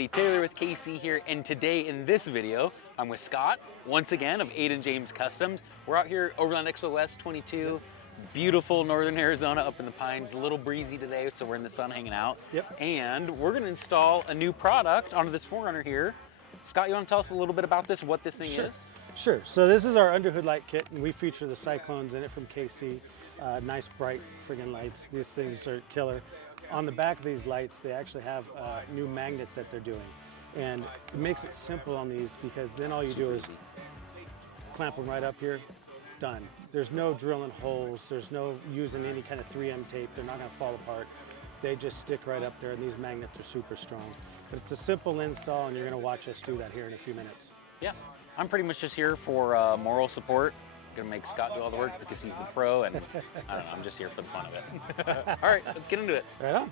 buddy Taylor with KC here, and today in this video, I'm with Scott, once again, of Aiden James Customs. We're out here Overland Expo West 22, beautiful northern Arizona up in the pines, a little breezy today, so we're in the sun hanging out. Yep. And we're gonna install a new product onto this 4Runner here. Scott, you wanna tell us a little bit about this, what this thing is? Sure, so this is our underhood light kit, and we feature the Cyclones in it from KC. Nice bright friggin' lights, these things are killer. On the back of these lights, they actually have a new magnet that they're doing. And it makes it simple on these because then all you do is clamp them right up here, done. There's no drilling holes, there's no using any kind of 3M tape, they're not gonna fall apart. They just stick right up there, and these magnets are super strong. But it's a simple install, and you're gonna watch us do that here in a few minutes. Yeah, I'm pretty much just here for moral support. Gonna make Scott do all the work because he's the pro, and I don't know, I'm just here for the fun of it. All right, let's get into it. Right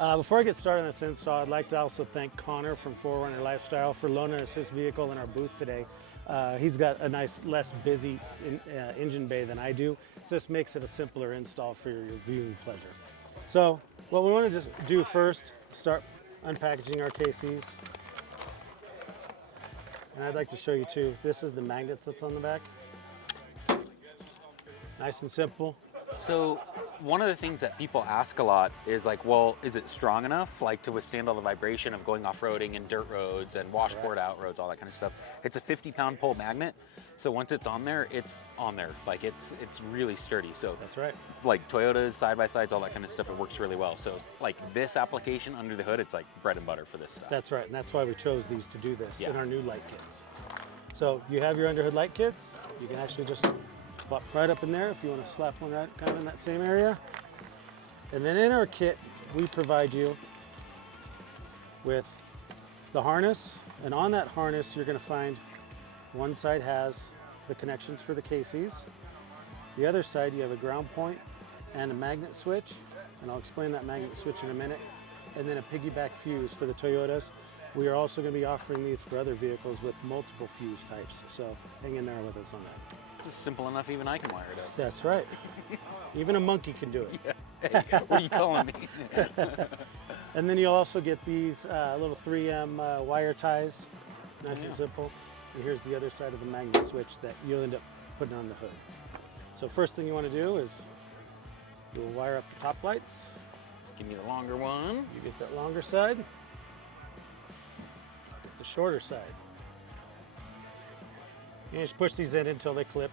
on. Before I get started on this install, I'd like to also thank Connor from 4Runner Lifestyle for loaning us his vehicle in our booth today. He's got a nice, less busy engine bay than I do, so this makes it a simpler install for your viewing pleasure. So what we want to just do first, start unpackaging our KCs. And I'd like to show you too, this is the magnets that's on the back. Nice and simple. So one of the things that people ask a lot is like, well, is it strong enough like to withstand all the vibration of going off-roading and dirt roads and washboard out roads, all that kind of stuff? It's a 50-pound pole magnet. So once it's on there, it's on there. Like it's really sturdy. So that's right. Like Toyotas, side-by-sides, all that kind of stuff, it works really well. So like this application under the hood, it's like bread and butter for this stuff. That's right, and that's why we chose these to do this in our new light kits. So you have your underhood light kits. You can actually just pop right up in there if you want to slap one right kind of in that same area. And then in our kit, we provide you with the harness, and on that harness, you're going to find one side has the connections for the KCs. The other side, you have a ground point and a magnet switch, and I'll explain that magnet switch in a minute, and then a piggyback fuse for the Toyotas. We are also going to be offering these for other vehicles with multiple fuse types, so hang in there with us on that. It's simple enough, even I can wire it up. That's right. Even a monkey can do it. Yeah. Hey, what are you calling me? And then you'll also get these little 3M wire ties, nice and simple. And here's the other side of the magnet switch that you'll end up putting on the hood. So first thing you want to do is you'll wire up the top lights. Give me the longer one. You get that longer side. Get the shorter side. You just push these in until they clip.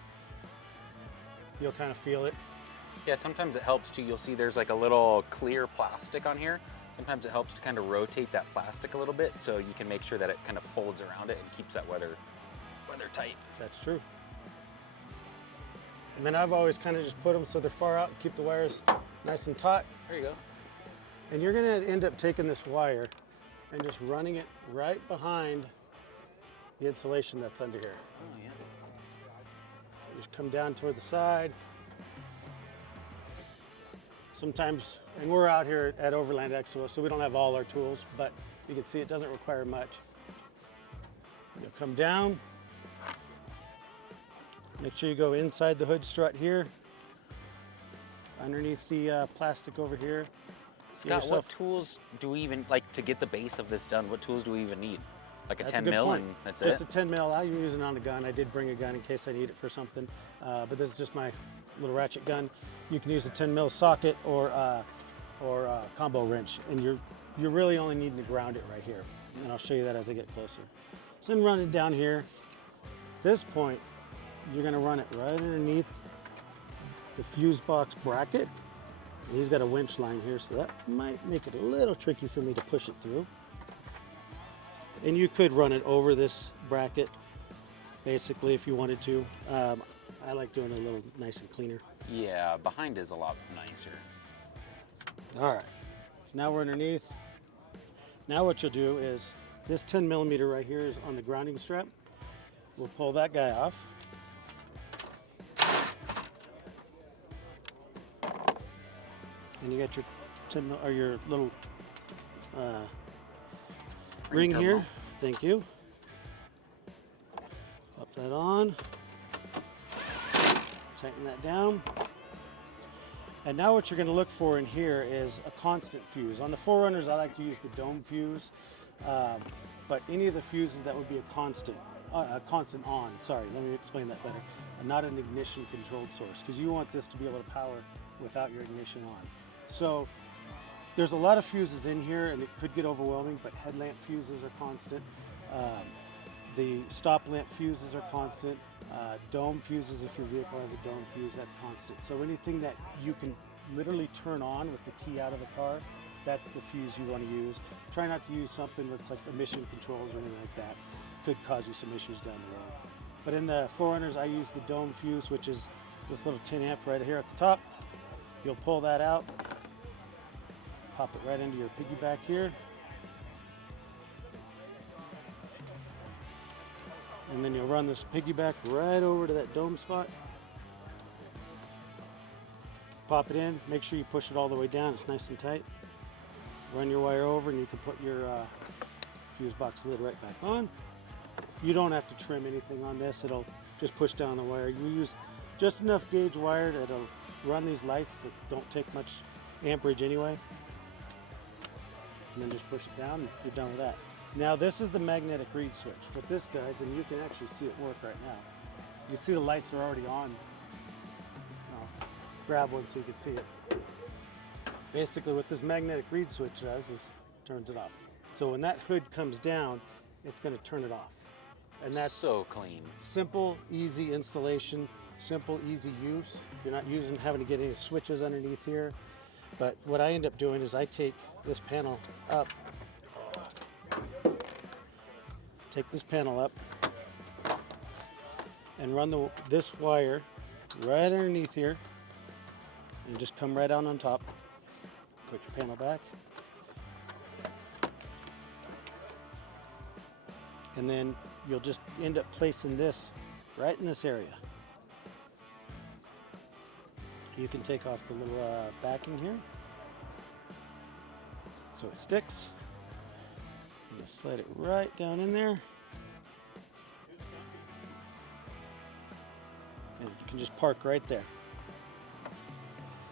You'll kind of feel it. Yeah, sometimes it helps too. You'll see there's like a little clear plastic on here. Sometimes it helps to kind of rotate that plastic a little bit so you can make sure that it kind of folds around it and keeps that weather tight. That's true. And then I've always kind of just put them so they're far out and keep the wires nice and taut. There you go. And you're going to end up taking this wire and just running it right behind the insulation that's under here. Oh yeah. Just come down toward the side. Sometimes, and we're out here at Overland Expo, so we don't have all our tools, but you can see it doesn't require much. You'll come down. Make sure you go inside the hood strut here, underneath the plastic over here. Scott, what tools do we even, like to get the base of this done, what tools do we even need? Like a 10 mil and that's it? Just a 10 mil. I'm using it on a gun. I did bring a gun in case I need it for something, but this is just my little ratchet gun. You can use a 10 mil socket or a combo wrench, and you're really only needing to ground it right here. And I'll show you that as I get closer. So then run it down here. At this point, you're gonna run it right underneath the fuse box bracket. And he's got a winch line here, so that might make it a little tricky for me to push it through. And you could run it over this bracket, basically, if you wanted to. I like doing it a little nice and cleaner. Yeah, behind is a lot nicer. All right, so now we're underneath. Now what you'll do is, this 10 millimeter right here is on the grounding strap. We'll pull that guy off. And you got your 10 or your little ring here. Thank you. Pop that on. Tighten that down. And now what you're going to look for in here is a constant fuse. On the 4Runners, I like to use the dome fuse. But any of the fuses that would be a constant on, sorry, let me explain that better, not an ignition controlled source, because you want this to be able to power without your ignition on. So there's a lot of fuses in here and it could get overwhelming, but headlamp fuses are constant. The stop lamp fuses are constant. Dome fuses, if your vehicle has a dome fuse, that's constant. So anything that you can literally turn on with the key out of the car, that's the fuse you want to use. Try not to use something that's like emission controls or anything like that. Could cause you some issues down the road. But in the 4Runners, I use the dome fuse, which is this little 10 amp right here at the top. You'll pull that out, pop it right into your piggyback here. And then you'll run this piggyback right over to that dome spot. Pop it in, make sure you push it all the way down, it's nice and tight. Run your wire over and you can put your fuse box lid right back on. You don't have to trim anything on this, it'll just push down the wire. You use just enough gauge wire that'll run these lights that don't take much amperage anyway. And then just push it down and you're done with that. Now this is the magnetic reed switch. What this does, and you can actually see it work right now. You see the lights are already on. I'll grab one so you can see it. Basically what this magnetic reed switch does is turns it off. So when that hood comes down, it's going to turn it off. And that's so clean. Simple, easy installation, simple, easy use. You're not having to get any switches underneath here. But what I end up doing is I take this panel up, and run this wire right underneath here and just come right on top. Put your panel back. And then you'll just end up placing this right in this area. You can take off the little backing here so it sticks. You slide it right down in there. And you can just park right there.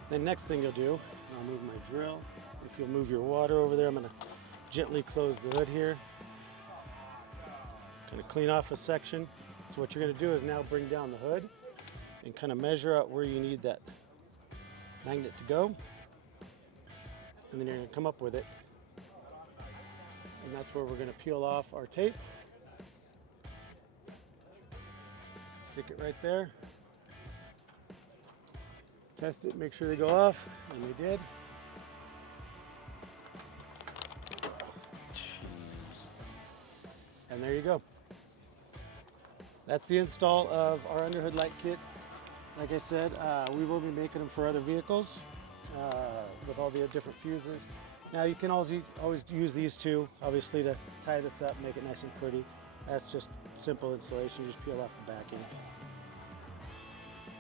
Then next thing you'll do, I'll move my drill. If you'll move your water over there, I'm going to gently close the hood here. Kind of clean off a section. So what you're going to do is now bring down the hood and kind of measure out where you need that magnet to go. And then you're going to come up with it. And that's where we're going to peel off our tape. Stick it right there. Test it, make sure they go off, and they did. Jeez. And there you go. That's the install of our underhood light kit. Like I said, we will be making them for other vehicles with all the different fuses. Now you can always use these two, obviously, to tie this up, make it nice and pretty. That's just simple installation, just peel off the backing.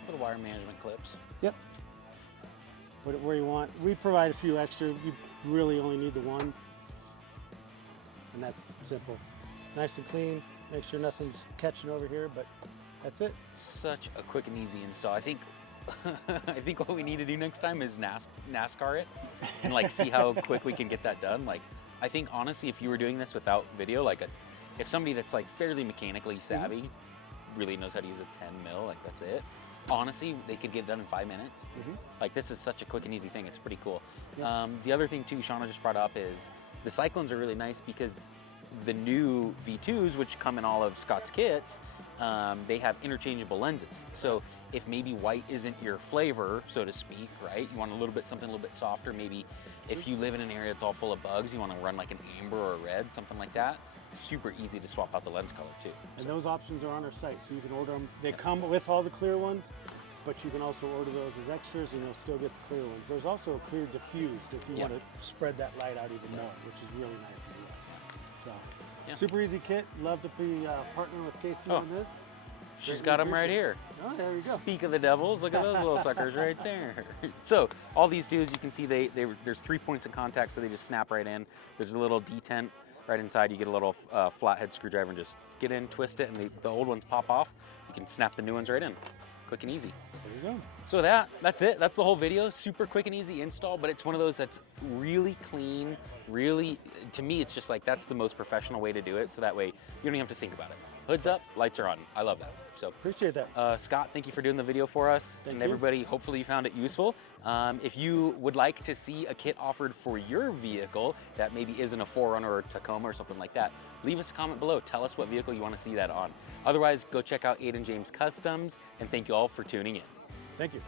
Little wire management clips. Yep. Put it where you want. We provide a few extra. You really only need the one. And that's simple. Nice and clean. Make sure nothing's catching over here, but that's it. Such a quick and easy install. I think I think what we need to do next time is NASCAR it and like see how quick we can get that done. Like, I think honestly, if you were doing this without video, like if somebody that's like fairly mechanically savvy really knows how to use a 10 mil, like that's it. Honestly, they could get it done in 5 minutes. Like, this is such a quick and easy thing. It's pretty cool. Yep. The other thing too, Shauna just brought up, is the Cyclones are really nice because the new V2s, which come in all of Scott's kits, they have interchangeable lenses. So if maybe white isn't your flavor, so to speak, right? You want something a little bit softer. Maybe if you live in an area that's all full of bugs, you want to run like an amber or a red, something like that. It's super easy to swap out the lens color too. And those options are on our site, so you can order them. They come with all the clear ones, but you can also order those as extras and you'll still get the clear ones. There's also a clear diffused if you want to spread that light out even more, which is really nice as well. So, super easy kit. Love to be partnering with KC on this. She's got them right here. Oh, there you go. Speak of the devils, look at those little suckers right there. So all these do, as you can see, there's 3 points of contact, so they just snap right in. There's a little detent right inside. You get a little flathead screwdriver and just get in, twist it, and the old ones pop off. You can snap the new ones right in. Quick and easy. There you go. So that's it. That's the whole video. Super quick and easy install, but it's one of those that's really clean, really, to me, it's just like, that's the most professional way to do it. So that way you don't even have to think about it. Hood's up, lights are on. I love that. So Appreciate that. Scott, thank you for doing the video for us. Thank and you. everybody, hopefully you found it useful. If you would like to see a kit offered for your vehicle that maybe isn't a 4Runner or Tacoma or something like that, leave us a comment below. Tell us what vehicle you want to see that on. Otherwise, go check out Aiden James Customs, and thank you all for tuning in. Thank you.